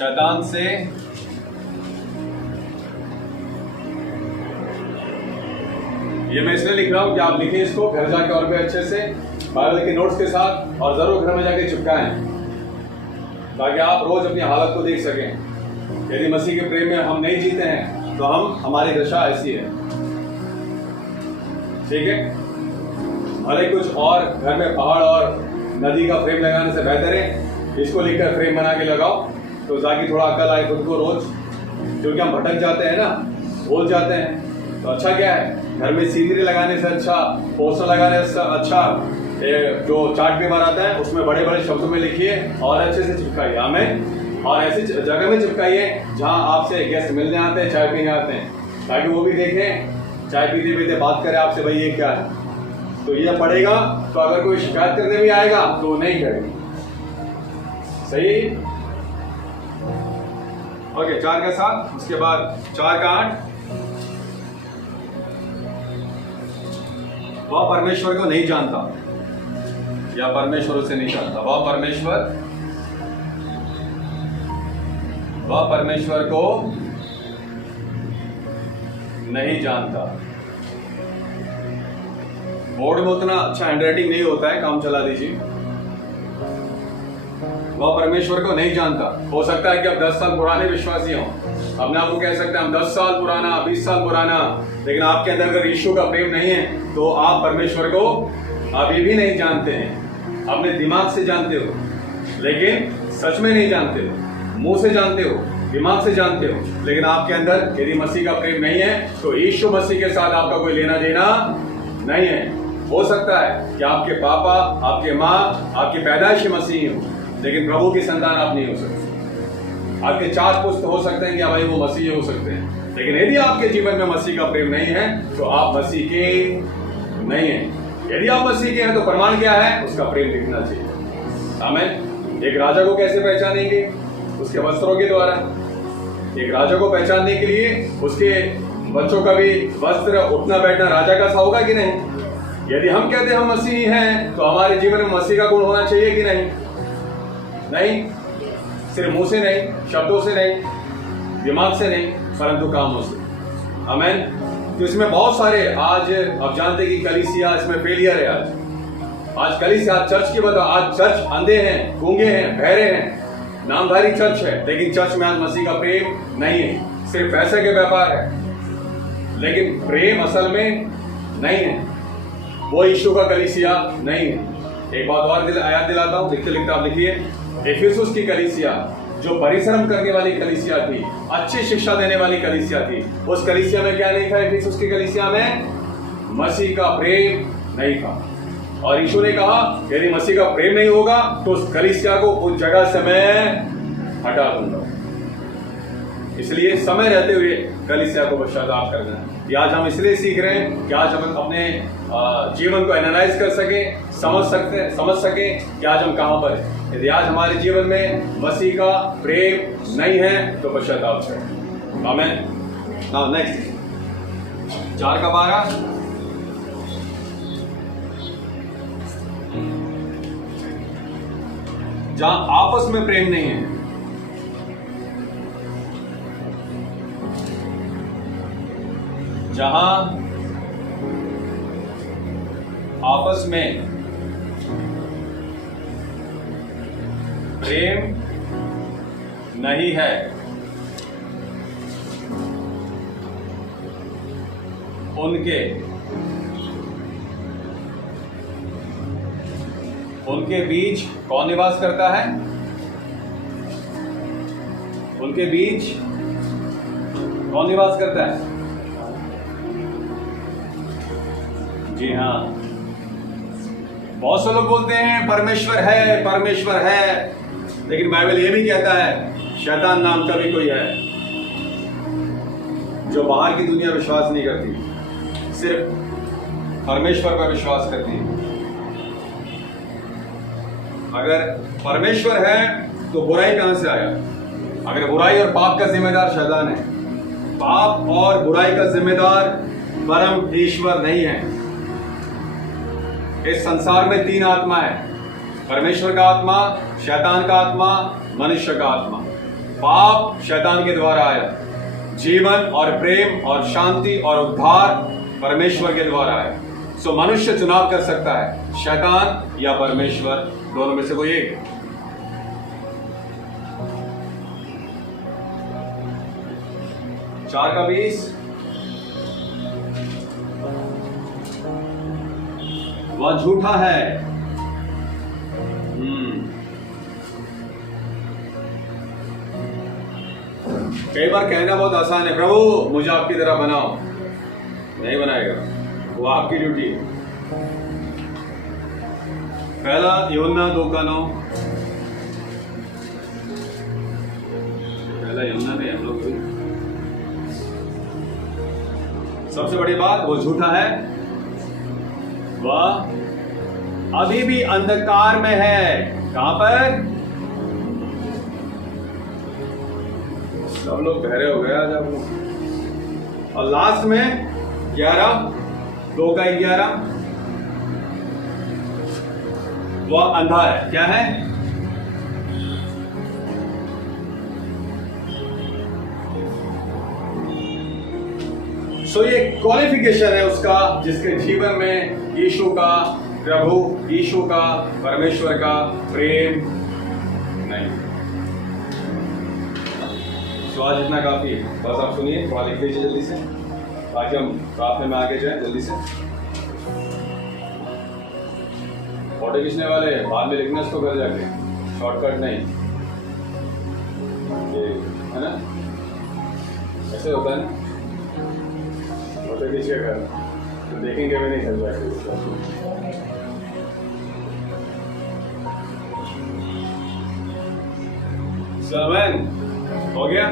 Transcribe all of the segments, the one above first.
शैतान से ये मैं इसलिए लिख रहा हूं कि आप लिखें इसको घर जाके और भी अच्छे से बाइबल के नोट्स के साथ, और जरूर घर में जाके चिपकाएं ताकि आप रोज अपनी हालत को देख सकें। यदि मसीह के प्रेम में हम नहीं जीते हैं तो हमारी दशा ऐसी है। ठीक है, भले कुछ और घर में पहाड़ और नदी का फ्रेम लगाने से बेहतर है इसको लिखकर फ्रेम बना के लगाओ, तो ताकि थोड़ा अकल आए खुद को रोज, क्योंकि हम भटक जाते हैं ना, भूल जाते हैं। तो अच्छा क्या है, घर में सीनरी लगाने से अच्छा, पोस्टर लगाने से अच्छा, जो चार्ट पेपर आता है उसमें बड़े बड़े शब्दों में लिखिए और अच्छे से चिपकाइए हमें, और ऐसी जगह में चिपकाइए जहां आपसे गेस्ट मिलने आते हैं, चाय पीने आते हैं, ताकि वो भी देखें, चाय पीते पीते बात करें आपसे, भाई ये क्या है। तो ये पढ़ेगा तो अगर कोई शिकायत करने भी आएगा तो नहीं करेगी। सही। ओके, 4 का 7, उसके बाद 4 का 8। वह परमेश्वर को नहीं जानता या परमेश्वर उसे नहीं जानता। वह परमेश्वर को नहीं जानता। बोर्ड में उतना अच्छा हैंडराइटिंग नहीं होता है, काम चला दीजिए। वह परमेश्वर को नहीं जानता। हो सकता है कि आप 10 साल पुराने विश्वासी हो, अपने आपको कह सकते हैं हम 10 साल पुराना, 20 साल पुराना, लेकिन आपके अंदर अगर यीशु का प्रेम नहीं है तो आप परमेश्वर को अभी भी नहीं जानते हैं। अपने दिमाग से जानते हो, लेकिन सच में नहीं जानते हो। मुंह से जानते हो, दिमाग से जानते हो, लेकिन आपके अंदर यदि मसीह का प्रेम नहीं है तो यीशु मसीह के साथ आपका कोई लेना देना नहीं है। हो सकता है कि आपके पापा, आपके माँ, आपकी पैदाइश मसीही हो, लेकिन प्रभु की संतान आप नहीं हो सकते। आपके 4 पुस्त हो सकते हैं कि भाई वो मसीह हो सकते हैं, लेकिन यदि आपके जीवन में मसीह का प्रेम नहीं है तो आप मसीह के नहीं हैं। यदि आप मसीह के हैं तो प्रमाण क्या है, उसका प्रेम दिखना चाहिए। आमीन। एक राजा को कैसे पहचानेंगे? उसके वस्त्रों के द्वारा। एक राजा को पहचानने के लिए उसके बच्चों का भी वस्त्र, उठना बैठना राजा का सा होगा कि नहीं? यदि हम कहते हैं हम मसीही हैं तो हमारे जीवन में मसीह का गुण होना चाहिए कि नहीं? नहीं, सिर्फ मुंह से नहीं, शब्दों से नहीं, दिमाग से नहीं, परंतु कामों से। आमीन। तो इसमें बहुत सारे, आज आप जानते हैं कि कलीसिया इसमें फेलियर है। आज कलीसिया, चर्च की बता, आज चर्च अंधे हैं, गूंगे हैं, बहरे हैं, नामधारी चर्च है, लेकिन चर्च में आज मसीह का प्रेम नहीं है, सिर्फ पैसे के व्यापार है, लेकिन प्रेम असल में नहीं है। वो यीशु का कलीसिया नहीं है। एक बात और याद दिलाता हूं, लिखते लिखते आप लिखिए। एफिसुस की कलीसिया जो परिश्रम करने वाली कलीसिया थी, अच्छी शिक्षा देने वाली कलीसिया थी, उस कलीसिया में क्या नहीं था? एफिसुस की कलीसिया में मसीह का प्रेम नहीं था। और यीशु ने कहा यदि मसीह का प्रेम नहीं होगा तो उस कलीसिया को उस जगह से मैं हटा दूंगा। इसलिए समय रहते हुए कलीसिया को पश्चाताप करना है। ये आज हम इसलिए सीख रहे हैं कि आज हम अपने जीवन को एनालाइज कर सकें, समझ सकें कि आज हम कहां पर हैं। यदि आज हमारे जीवन में मसीह का प्रेम नहीं है तो पश्चाताप करें। आमीन। नाउ नेक्स्ट 4 का 12। जहां आपस में प्रेम नहीं है, जहां आपस में प्रेम नहीं है, उनके बीच कौन निवास करता है? उनके बीच कौन निवास करता है? जी हाँ, बहुत से लोग बोलते हैं परमेश्वर है, परमेश्वर है, लेकिन बाइबल ये भी कहता है शैतान नाम का भी कोई है जो बाहर की दुनिया विश्वास नहीं करती, सिर्फ परमेश्वर पर विश्वास करती है। अगर परमेश्वर है तो बुराई कहां से आया? अगर बुराई और पाप का जिम्मेदार शैतान है, पाप और बुराई का जिम्मेदार परम ईश्वर नहीं है। इस संसार में 3 आत्मा है, परमेश्वर का आत्मा, शैतान का आत्मा, मनुष्य का आत्मा। पाप शैतान के द्वारा आया, जीवन और प्रेम और शांति और उद्धार परमेश्वर के द्वारा आया। सो मनुष्य चुनाव कर सकता है, शैतान या परमेश्वर, दोनों में से कोई एक। चार का 20, वह झूठा है। कई बार कहना बहुत आसान है, प्रभु मुझे आपकी तरह बनाओ। नहीं बनाएगा, वो आपकी ड्यूटी है। पहला यूहन्ना 2:9, पहला यूहन्ना में हम लोग, सबसे बड़ी बात, वो झूठा है, वह अभी भी अंधकार में है। कहां पर? सब लोग बहरे हो गया जब। और लास्ट में 2 का 11, वह अंधा है। क्या है? सो ये क्वालिफिकेशन है उसका, जिसके जीवन में यीशु का, प्रभु यीशु का, परमेश्वर का प्रेम नहीं। तो आज इतना काफी है, बस आप सुनिए, थोड़ा लिख लीजिए जल्दी से, ताकि हम प्रार्थना में आगे जाएं जल्दी से। फोटो खींचने वाले बाद में लिखना इसको घर जाके, शॉर्टकट नहीं, ये है ना, ऐसे होता है ना, फोटो खींच के घर तो देखेंगे भी नहीं चल जाएगा। सेवन हो गया।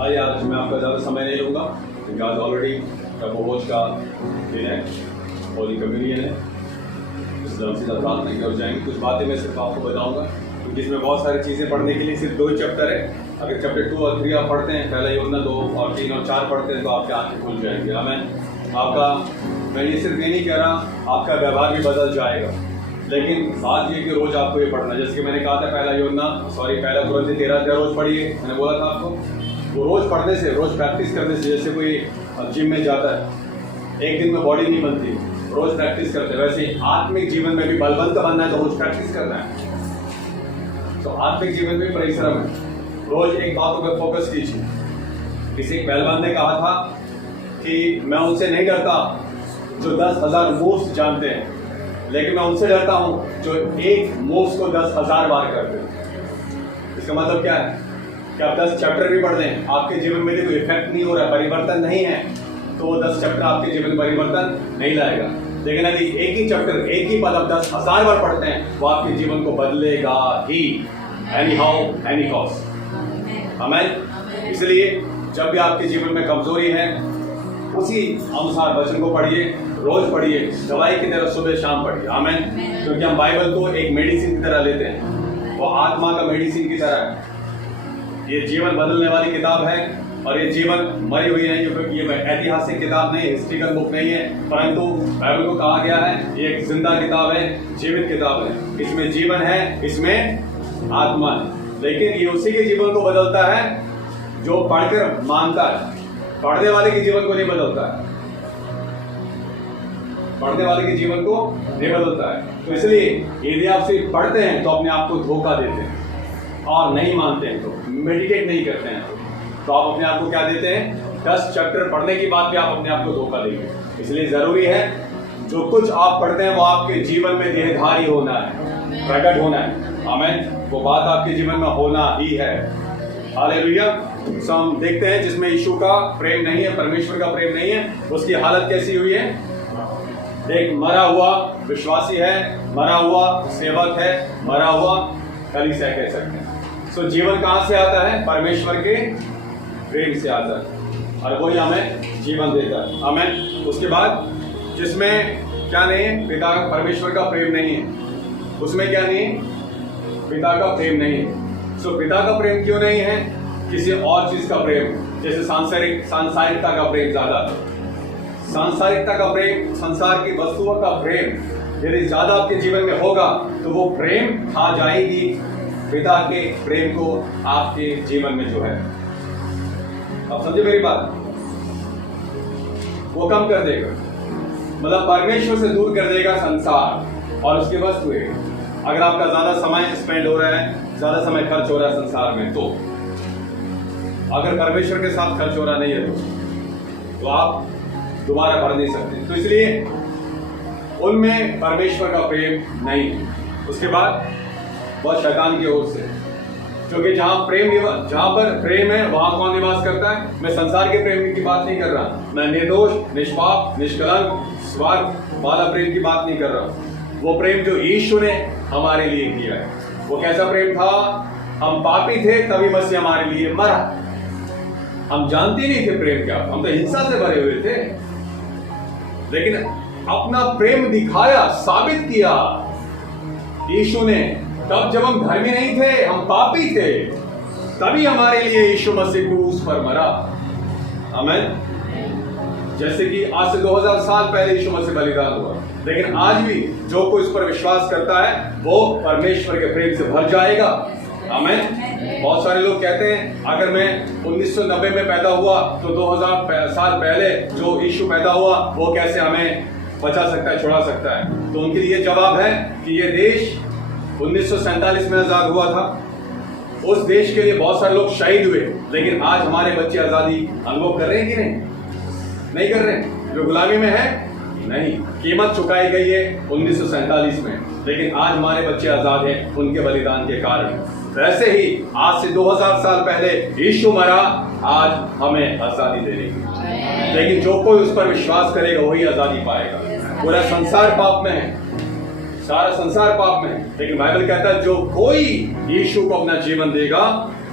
आइए, आज मैं आपका ज़्यादा समय नहीं लूँगा, क्योंकि आज ऑलरेडी प्रभुभोज का दिन है, होली कम्युनियन है। इसलिए हम सीधा प्रार्थना की ओर जाएंगे। कुछ बातें मैं सिर्फ आपको बताऊँगा, क्योंकि इसमें बहुत सारी चीज़ें पढ़ने के लिए सिर्फ 2 ही चैप्टर है। अगर चैप्टर 2 और 3 आप पढ़ते हैं, पहला यूहन्ना 2 और 3 और 4 पढ़ते हैं, तो आपके आँखें खुल जाएंगे। हमें आपका, मैं ये सिर्फ ये नहीं कह रहा, आपका व्यवहार भी बदल जाएगा, लेकिन बात ये कि रोज़ आपको ये पढ़ना, जैसे कि मैंने कहा था, पहला कुरिन्थी 13 रोज़ पढ़िए, मैंने बोला था आपको। वो रोज़ पढ़ने से, रोज़ प्रैक्टिस करने से, जैसे कोई जिम में जाता है, एक दिन में बॉडी नहीं बनती, रोज़ प्रैक्टिस करते हैं, वैसे आत्मिक जीवन में भी बलवंत बनना है तो रोज़ प्रैक्टिस करना है। तो आत्मिक जीवन में परिश्रम है, रोज़ एक बातों पर फोकस कीजिए। किसी पहलवान ने कहा था कि मैं उनसे नहीं डरता जो 10,000 मूव्स जानते हैं, लेकिन मैं उनसे डरता हूँ जो एक मूव्स को 10,000 बार करते हैं। इसका मतलब क्या है कि आप 10 चैप्टर भी पढ़ दें, आपके जीवन में कोई इफेक्ट नहीं हो रहा है, परिवर्तन नहीं है, तो वो 10 चैप्टर आपके जीवन में परिवर्तन नहीं लाएगा। लेकिन यदि एक ही चैप्टर, एक ही पद आप 10,000 बार पढ़ते हैं, वो आपके जीवन को बदलेगा ही, एनी हाउ एनी कॉस्ट। आमीन। इसलिए जब भी आपके जीवन में कमजोरी है, उसी अनुसार वचन को पढ़िए, रोज पढ़िए, दवाई की तरह सुबह शाम पढ़िए। आमीन। क्योंकि हम बाइबल को एक मेडिसिन की तरह लेते हैं, वो आत्मा का मेडिसिन की तरह है। ये जीवन बदलने वाली किताब है, और ये जीवन मरी हुई है, क्योंकि ये ऐतिहासिक किताब नहीं है, हिस्ट्रिकल बुक नहीं है, परंतु बाइबल को कहा गया है ये एक जिंदा किताब है, जीवित किताब है। इसमें जीवन है, इसमें आत्मा है। लेकिन ये उसी के जीवन को बदलता है जो पढ़कर मानता है, पढ़ने वाले के जीवन को नहीं बदलता है, पढ़ने वाले के जीवन को नहीं बदलता है। तो इसलिए यदि आप सिर्फ पढ़ते हैं तो अपने आप को धोखा देते हैं, और नहीं मानते हैं तो, मेडिटेट नहीं करते हैं तो आप अपने आप को क्या देते हैं? 10 चैप्टर पढ़ने की बात भी आप अपने आप को धोखा देंगे। इसलिए जरूरी है जो कुछ आप पढ़ते हैं वो आपके जीवन में देहधारी होना है, प्रकट होना है। आमीन। वो बात आपके जीवन में होना ही है। हालेलुया। सो हम देखते हैं जिसमें यीशु का प्रेम नहीं है, परमेश्वर का प्रेम नहीं है, उसकी हालत कैसी हुई है? एक मरा हुआ विश्वासी है, मरा हुआ सेवक है, मरा हुआ कलीसिया कह सकते हैं। सो जीवन कहां से आता है? परमेश्वर के प्रेम से आता है, और वही हमें जीवन देता है। आमीन। उसके बाद जिसमें क्या नहीं है? पिता परमेश्वर का प्रेम नहीं है। उसमें क्या नहीं है? पिता का प्रेम नहीं है। सो पिता का प्रेम क्यों नहीं है? किसी और चीज का प्रेम, जैसे सांसारिकता का प्रेम ज्यादा, सांसारिकता का प्रेम, संसार की वस्तुओं का प्रेम यदि ज्यादा आपके जीवन में होगा तो वो प्रेम खा जाएगी पिता के प्रेम को आपके जीवन में जो है। आप समझे मेरी बात? वो कम कर देगा, मतलब परमेश्वर से दूर कर देगा संसार और उसकी वस्तुएं। अगर आपका ज्यादा समय स्पेंड हो रहा है, ज्यादा समय खर्च हो रहा है संसार में, तो अगर परमेश्वर के साथ खर्च हो रहा नहीं है तो आप दोबारा भर नहीं सकते। तो इसलिए उनमें परमेश्वर का प्रेम नहीं है। उसके बाद वह शैतान की ओर से, क्योंकि जहां पर प्रेम है वहां कौन निवास करता है? मैं संसार के प्रेम की बात नहीं कर रहा, मैं निर्दोष, निष्पाप, निष्कलंक, स्वार्थ वाला प्रेम की बात नहीं कर रहा। वो प्रेम जो यीशु ने हमारे लिए किया है। वो कैसा प्रेम था? हम पापी थे तभी मसीह हमारे लिए मरा। हम जानते नहीं थे प्रेम क्या, हम तो हिंसा से भरे हुए थे, लेकिन अपना प्रेम दिखाया, साबित किया यीशु ने। तब जब हम धर्मी नहीं थे, हम पापी थे, तभी हमारे लिए यीशु मसीह क्रूस पर मरा। आमीन। जैसे कि आज से 2000 साल पहले यीशु मसीह बलिदान हुआ, लेकिन आज भी जो कोई उस पर विश्वास करता है वो परमेश्वर के प्रेम से भर जाएगा। आमीन। बहुत सारे लोग कहते हैं अगर मैं 1990 में पैदा हुआ तो 2000 साल पहले जो यीशु पैदा हुआ वो कैसे हमें बचा सकता है, छुड़ा सकता है? तो उनके लिए जवाब है कि ये देश 1947 में आजाद हुआ था। उस देश के लिए बहुत सारे लोग शहीद हुए, लेकिन आज हमारे बच्चे आजादी अनुभव कर रहे हैं कि नहीं कर रहे? जो गुलामी में है, नहीं, कीमत चुकाई गई है 1947 में, लेकिन आज हमारे बच्चे आजाद हैं उनके बलिदान के कारण। वैसे ही आज से 2000 साल पहले यीशु मरा आज हमें आजादी देने की, लेकिन जो कोई उस पर विश्वास करेगा वही आजादी पाएगा। पूरा संसार पाप में है, सारा संसार पाप में है, लेकिन बाइबल कहता है जो कोई यीशु को अपना जीवन देगा,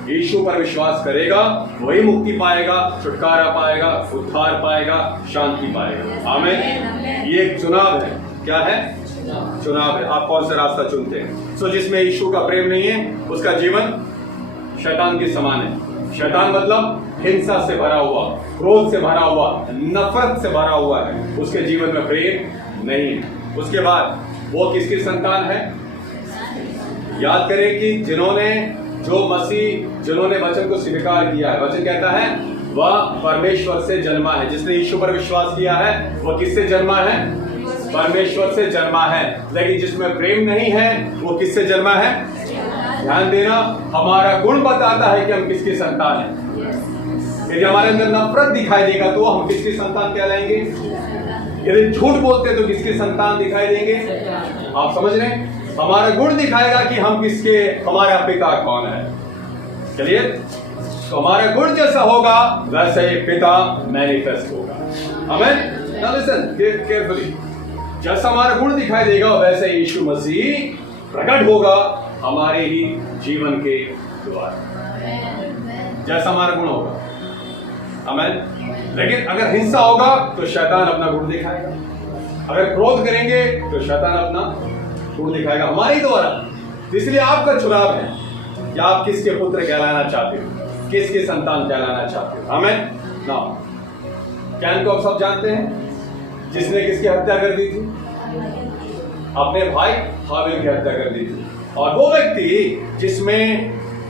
यीशु पर विश्वास करेगा, वही मुक्ति पाएगा, छुटकारा पाएगा, उद्धार पाएगा, शांति पाएगा। आमीन। ये एक चुनाव है। क्या है? चुनाव है। आप कौन सा रास्ता चुनते हैं? सो जिसमें यीशु का प्रेम नहीं है उसका जीवन शैतान के समान है। शैतान मतलब हिंसा से भरा हुआ, क्रोध से भरा हुआ, नफरत से भरा हुआ है। उसके जीवन में प्रेम नहीं है। उसके बाद वो किसकी संतान है? याद करें कि जिन्होंने वचन को स्वीकार किया है, वचन कहता है वह परमेश्वर से जन्मा है। जिसने यीशु पर विश्वास किया है वह किससे जन्मा है? परमेश्वर से जन्मा है। लेकिन जिसमें प्रेम नहीं है वो किससे जन्मा है? ध्यान देना, हमारा गुण बताता है कि हम किसकी संतान हैं। यदि हमारे अंदर नफरत दिखाई देगा तो हम किसकी संतान कहलाएंगे? यदि झूठ बोलते तो किसकी संतान दिखाई देंगे? आप समझ रहे हैं? हमारा गुण दिखाएगा कि हम किसके, हमारा पिता कौन है। चलिए, तो हमारा गुण जैसा होगा वैसे ही पिता मैनिफेस्ट होगा। आमीन। नाउ लिसन केयरफुली, जैसा हमारा गुण दिखाई देगा वैसे यीशु मसीह प्रकट होगा हमारे ही जीवन के द्वारा, जैसा हमारा गुण होगा। आमीन। लेकिन अगर हिंसा होगा तो शैतान अपना गुण दिखाएगा, अगर क्रोध करेंगे तो शैतान अपना गुण दिखाएगा हमारे द्वारा। इसलिए आपका चुनाव है कि आप किसके पुत्र कहलाना चाहते हो, किसके संतान कहलाना चाहते हो। आमीन। ना कैन को आप सब जानते हैं, जिसने किसकी हत्या कर दी थी? अपने भाई हाबिल की हत्या कर दी थी। और वो व्यक्ति जिसमें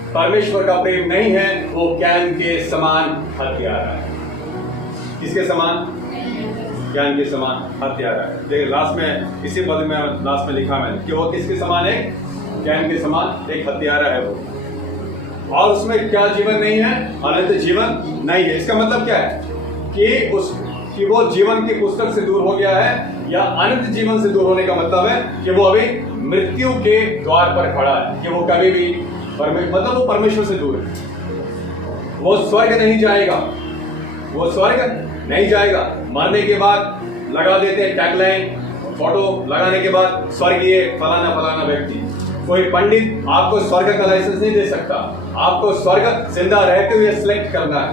परमेश्वर का प्रेम नहीं है वो कैन के समान हत्यारा है। किसके समान? कैन के समान हत्यारा है। देखिए लास्ट में, इसी पद में लास्ट में लिखा मैंने कि वो किसके समान है? कैन के समान एक हत्यारा है वो। और उसमें क्या जीवन नहीं है? अनंत जीवन नहीं है। इसका मतलब क्या है कि वो जीवन की पुस्तक से दूर हो गया है, या अनंत जीवन से दूर होने का मतलब है कि वो अभी मृत्यु के द्वार पर खड़ा है, कि वो कभी भी मतलब वो परमेश्वर से दूर है। वो स्वर्ग नहीं जाएगा, वो स्वर्ग नहीं जाएगा। मरने के बाद लगा देते हैं टैगलाइन, फोटो लगाने के बाद स्वर्गीय फलाना फलाना व्यक्ति। कोई पंडित आपको स्वर्ग का लाइसेंस नहीं दे सकता। आपको स्वर्ग जिंदा रहते हुए सिलेक्ट करना है।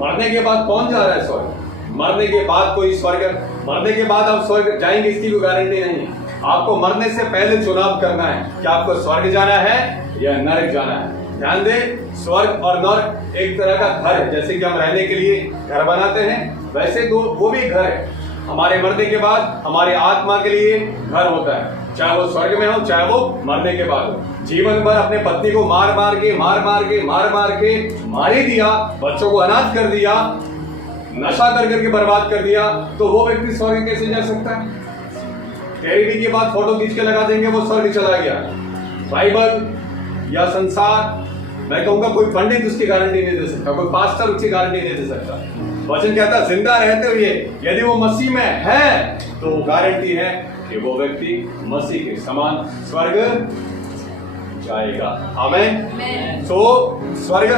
मरने के बाद कौन जा रहा है स्वर्ग? मरने के बाद कोई स्वर्ग मरने के बाद आप स्वर्ग जाएंगे इसकी कोई गारंटी नहीं है। आपको मरने से पहले चुनाव करना है कि आपको स्वर्ग जाना है या नरक जाना है। ध्यान दें, स्वर्ग और नरक एक तरह का घर है। जैसे कि हम रहने के लिए घर बनाते हैं, वैसे तो वो भी घर है। हमारे मरने के बाद हमारे आत्मा के लिए घर होता है, चाहे वो स्वर्ग में हो चाहे वो मरने के बाद हो। जीवन भर अपने पत्नी को मार मार के मार ही दिया, बच्चों को अनाथ कर दिया, नशा कर करके बर्बाद कर दिया, तो वो व्यक्ति स्वर्ग कैसे जा सकता है? कैरिबी के बाद फोटो खींच के लगा देंगे वो स्वर्ग चला गया। बाइबल या संसार, मैं कहूंगा कोई पंडित उसकी गारंटी नहीं दे सकता, कोई पास्टर उसकी गारंटी नहीं दे सकता। वचन कहता है जिंदा रहते हुए यदि वो मसीह में है तो गारंटी है कि वो व्यक्ति मसीह के समान स्वर्ग जाएगा। आमीन। तो स्वर्ग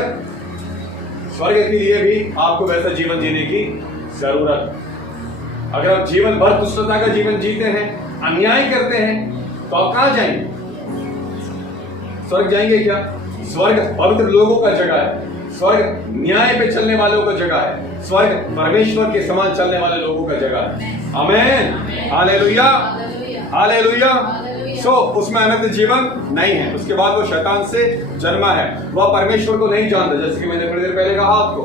के लिए भी आपको वैसा जीवन जीने की जरूरत। अगर आप जीवन भर दुष्टता का जीवन जीते हैं, अन्याय करते हैं, तो आप कहां जाएंगे? स्वर्ग जाएंगे क्या? स्वर्ग पवित्र लोगों का जगह है, स्वर्ग न्याय पे चलने वालों का जगह है, स्वर्ग परमेश्वर के समान चलने वाले लोगों का जगह है। आमीन, हालेलुया, हालेलुया। सो उसमें अनंत जीवन नहीं है। उसके बाद वो शैतान से जन्मा है, वह परमेश्वर को नहीं जानता। जैसे कि मैंने थोड़ी देर पहले कहा आपको,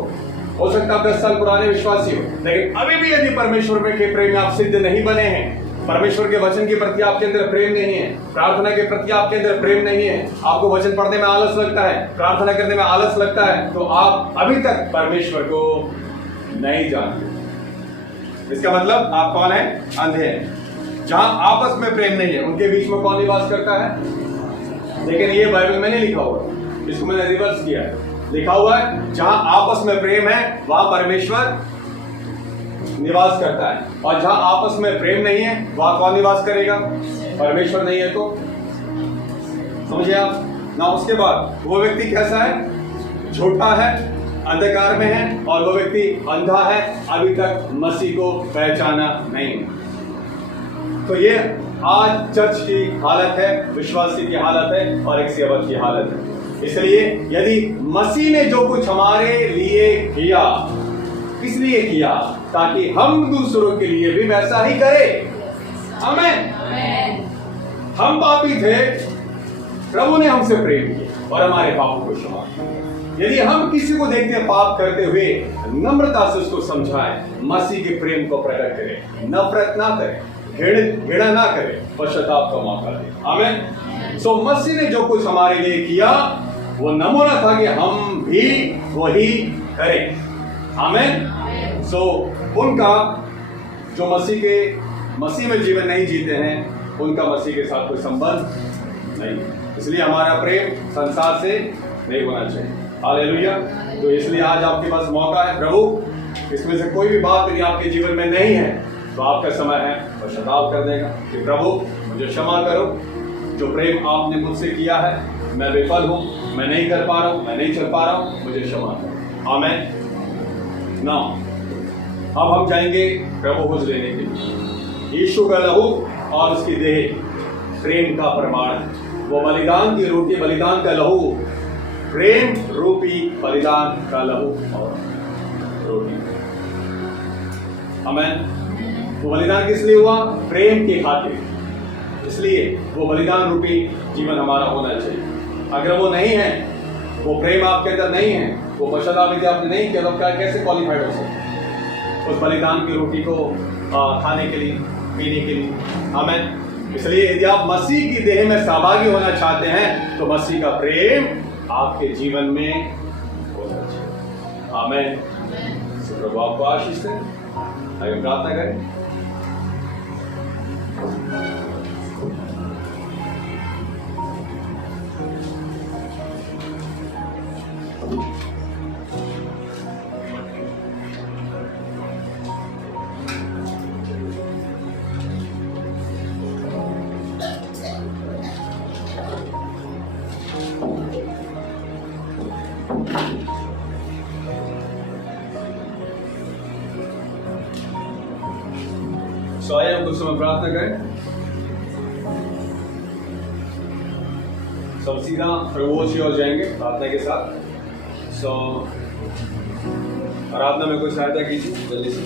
हो सकता है 10 साल पुराने विश्वासी हो, लेकिन अभी भी यदि परमेश्वर में के प्रेम में आप सिद्ध नहीं बने हैं, परमेश्वर के वचन के प्रति आपके अंदर प्रेम नहीं है, प्रार्थना के प्रति आपके अंदर प्रेम नहीं है, आपको वचन पढ़ने में आलस लगता है, प्रार्थना करने में आलस लगता है, तो आप अभी तक परमेश्वर को नहीं जानते। इसका मतलब आप कौन है? अंधे हैं। जहां आपस में प्रेम नहीं है, उनके बीच में कौन निवास करता है? लेकिन ये बाइबल में नहीं लिखा हुआ, इसको मैंने रिवर्स किया है। लिखा हुआ है जहां आपस में प्रेम है वहां परमेश्वर निवास करता है, और जहां आपस में प्रेम नहीं है वहां कौन निवास करेगा? परमेश्वर नहीं है तो। समझे आप ना? उसके बाद वो व्यक्ति कैसा है? झूठा है, अंधकार में है, और वो व्यक्ति अंधा है, अभी तक मसीह को पहचाना नहीं। तो ये आज चर्च की हालत है, विश्वासी की हालत है, और एक सेवक की हालत है। इसलिए यदि मसीह ने जो कुछ हमारे लिए किया, इसलिए किया ताकि हम दूसरों के लिए भी वैसा ही करें। आमीन। हम पापी थे, प्रभु ने हमसे प्रेम किया और हमारे पापों को क्षमा किया। यदि हम किसी को देखते हैं पाप करते हुए, नम्रता से उसको समझाएं, मसीह के प्रेम को प्रकट करें, नफरत ना करें, घृणा ना करें, पश्चाताप का मौका दें। आमीन। सो मसीह ने जो कुछ हमारे लिए किया वो नमूना था कि हम भी वही करें। आमीन। सो उनका जो मसीह में जीवन नहीं जीते हैं, उनका मसीह के साथ कोई संबंध नहीं, इसलिए हमारा प्रेम संसार से नहीं होना चाहिए। हालेलुया। तो इसलिए आज आपके पास मौका है, प्रभु इसमें से कोई भी बात यदि आपके जीवन में नहीं है तो आपका समय है पश्चाताप करने का कि प्रभु मुझे क्षमा करो, जो प्रेम आपने मुझसे किया है मैं विफल हूं, मैं नहीं कर पा रहा हूं, मैं नहीं चल पा रहा हूं, मुझे क्षमा करो। आमीन। ना अब हम जाएंगे प्रभु खोज लेने के लिए। यीशु का लहू और उसकी देह प्रेम का प्रमाण है। वो बलिदान की रोटी, बलिदान का लहू, प्रेम रूपी बलिदान का लहू और रोटी। आमीन। वो बलिदान किस लिए हुआ? प्रेम के खातिर। इसलिए वो बलिदान रूपी जीवन हमारा होना चाहिए। अगर वो नहीं है, वो प्रेम आपके अंदर नहीं है, वो पश्चाताप यदि आपने नहीं किया, तो कैसे क्वालिफाइड हो सकते उस बलिदान की रोटी को खाने के लिए, पीने के लिए? आमीन। इसलिए यदि आप मसीह की देह में सहभागी होना चाहते हैं तो मसीह का प्रेम आपके जीवन में होना चाहिए। आमीन। प्रभु आपको आशीष दे। आइए प्रार्थना करें। सो आइए हम कुछ समय प्रार्थना करें। सब सीधा प्रभु की ओर जाएंगे प्रार्थना के साथ। सो आराधना में कोई सहायता कीजिए जल्दी से।